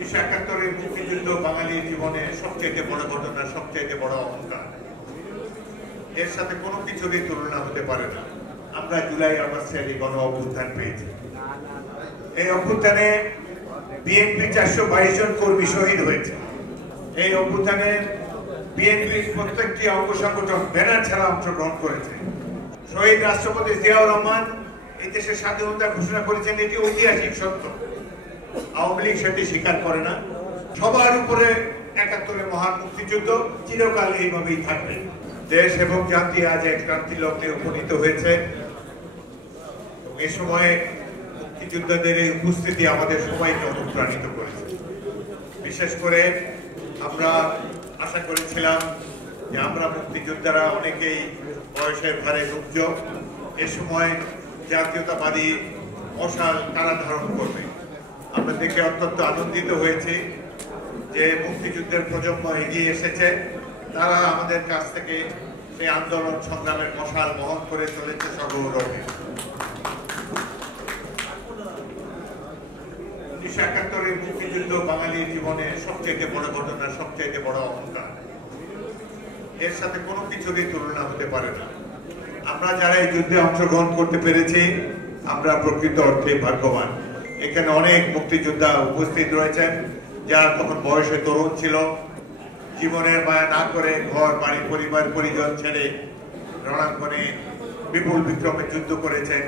1971 মুক্তিযুদ্ধ বাঙালির জীবনে সবচেয়ে বড় ঘটনা, সবচেয়ে বড় অহংকার। এর সাথে কোনো কিছুরই তুলনা হতে পারে না। আমরা জুলাই আগস্টের এই গণ অভ্যুত্থান পেয়েছি। এই অভ্যুত্থানে বিএনপি 422 জন কর্মী শহীদ হয়েছে। এই অভ্যুত্থানে বিএনপির প্রত্যেকটি অঙ্গ সংগঠন ব্যানার ছাড়া অংশগ্রহণ করেছে। শহীদ রাষ্ট্রপতি জিয়াউর রহমান এই দেশের স্বাধীনতা ঘোষণা করেছেন, এটি ঐতিহাসিক সত্য। আওয়ামী লীগ সেটি স্বীকার করে না। সবার উপরে 71 মহান মুক্তিযুদ্ধ চিরকাল এইভাবেই থাকবে। দেশ এবং জাতি আজ এক ক্রান্তি লগ্নে উপনীত হয়েছে। এ সময়ে মুক্তিযোদ্ধাদের এই উপস্থিতি আমাদের সবাইকে অনুপ্রাণিত করেছে। বিশেষ করে আমরা আশা করেছিলাম যে আমরা মুক্তিযোদ্ধারা অনেকেই বয়সের ভারে রুগ্ন, এ সময় জাতীয়তাবাদী মশাল কারা ধারণ করবে। আমরা দেখে অত্যন্ত আনন্দিত হয়েছি যে মুক্তিযুদ্ধের প্রজন্ম এগিয়ে এসেছে। তারা আমাদের কাছ থেকে সেই আন্দোলন সংগ্রামের মশাল বহন করে চলেছে সগৌরবে। 1971 মুক্তিযুদ্ধ বাঙালির জীবনে সবচেয়ে বড় ঘটনা, সবচেয়ে বড় অহংকার। এর সাথে কোনো কিছুরই তুলনা হতে পারে না। আমরা যারা এই যুদ্ধে অংশগ্রহণ করতে পেরেছি, আমরা প্রকৃত অর্থে ভাগ্যবান। এখানে অনেক মুক্তিযোদ্ধা উপস্থিত রয়েছেন যারা তখন বয়সে তরুণ ছিল, জীবনের মায়া না করে ঘর বাড়ি পরিবার পরিজন ছেড়ে রণাঙ্গনে বিপুল বিক্রমে যুদ্ধ করেছেন,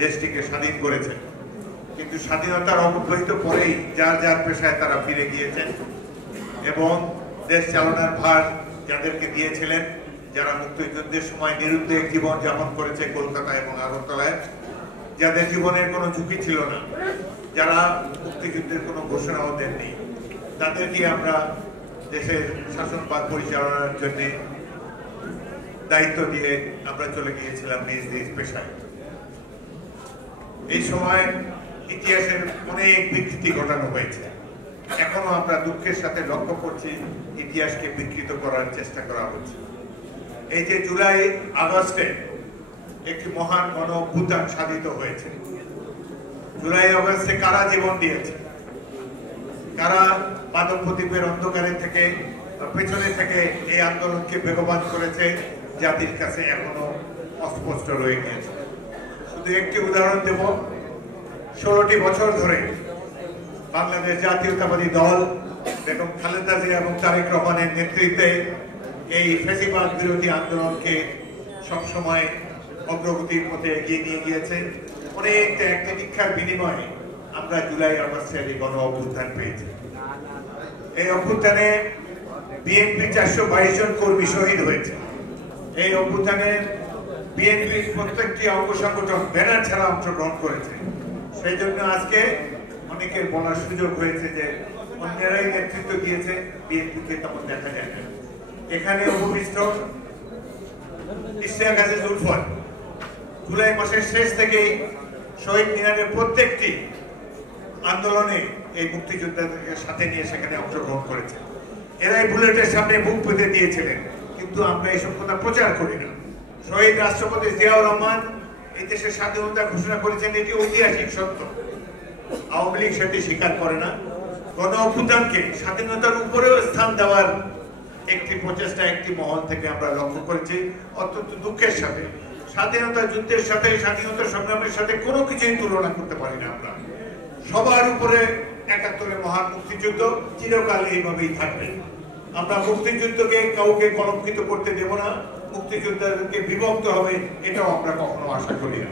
দেশটিকে স্বাধীন করেছেন। কিন্তু স্বাধীনতার অব্যবহিত পরেই যার যার পেশায় তারা ফিরে গিয়েছেন এবং দেশ চালনার ভার যাদেরকে দিয়েছিলেন, যারা মুক্তিযুদ্ধের সময় নিরুদ্বেগ জীবন যাপন করেছে কলকাতা এবং আগরতলায়, যাদের জীবনের কোনো ঝুঁকি ছিল না, যারা মুক্তিযুদ্ধের কোনো ঘোষণাও দেননি, তাদেরকে আমরা দেশের শাসনভার পরিচালনার জন্য দায়িত্ব দিয়ে আমরা চলে গিয়েছিলাম নিজ নিজ পেশায়। এই সময় ইতিহাসের অনেক বিকৃতি ঘটানো হয়েছে। এখনো আমরা দুঃখের সাথে লক্ষ্য করছি ইতিহাসকে বিকৃত করার চেষ্টা করা হচ্ছে। এই যে জুলাই আগস্টে একটি মহান গণ অভ্যুত্থান সাধিত হয়েছে, জুলাই আগস্টে কারা জীবন দিয়েছে, কারা মাদক প্রদীপের অন্ধকারে থেকে পেছনে থেকে এই আন্দোলনকে বেগবান করেছে, জাতির কাছে এখনো অস্পষ্ট রয়ে গিয়েছে। শুধু একটি উদাহরণ দেব, 16টি বছর ধরে বাংলাদেশ জাতীয়তাবাদী দল বেগম খালেদা জিয়া এবং তারেক রহমানের নেতৃত্বে এই ফ্যাসিবাদ বিরোধী আন্দোলনকে সবসময় অগ্রগতির পথে এগিয়ে নিয়ে গিয়েছে। অনেক ত্যাগ তিতিক্ষার বিনিময়ে আমরা জুলাই আগস্টের এই গণ অভ্যুত্থান পেয়েছি। এই অভ্যুত্থানে বিএনপি 422 জন কর্মী শহীদ হয়েছে। এই অভ্যুত্থানে বিএনপির প্রত্যেকটি অঙ্গ সংগঠন ব্যানার ছাড়া অংশগ্রহণ করেছে। সেই জন্য আজকে অনেকের বলার সুযোগ হয়েছে যে অন্যরাই নেতৃত্ব দিয়েছে, বিএনপিকে তেমন দেখা যায় না। এখানে উপবিষ্ট ইশতিয়াক আজিজ উলফত জুলাই মাসের শেষ থেকেই শহীদ মিনারের প্রত্যেকটি আন্দোলনে এই মুক্তিযোদ্ধাদেরকে সাথে নিয়ে সেখানে অংশগ্রহণ করেছে। এরাই বুলেটের সামনে বুক পেতে দিয়েছিলেন, কিন্তু আমরা এইসব কথা প্রচার করি না। শহীদ রাষ্ট্রপতি জিয়াউর রহমান এই দেশের স্বাধীনতা ঘোষণা করেছেন, এটি ঐতিহাসিক সত্য। আওয়ামী লীগ সেটি স্বীকার করে না। গণ অভ্যুত্থানকে স্বাধীনতার উপরেও স্থান দেওয়ার একটি প্রচেষ্টা একটি মহল থেকে আমরা লক্ষ্য করেছি। অত্যন্ত দুঃখের সাথে স্বাধীনতা যুদ্ধের সাথে, স্বাধীনতা সংগ্রামের সাথে কোনো কিছুই তুলনা করতে পারি না। আমরা সবার উপরে 71 মহান মুক্তিযুদ্ধ চিরকাল এইভাবেই থাকবে। আমরা মুক্তিযুদ্ধকে কাউকে কলঙ্কিত করতে দেব না, মুক্তিযোদ্ধাদেরকে বিভক্ত হবে এটাও আমরা কখনো আশা করি না।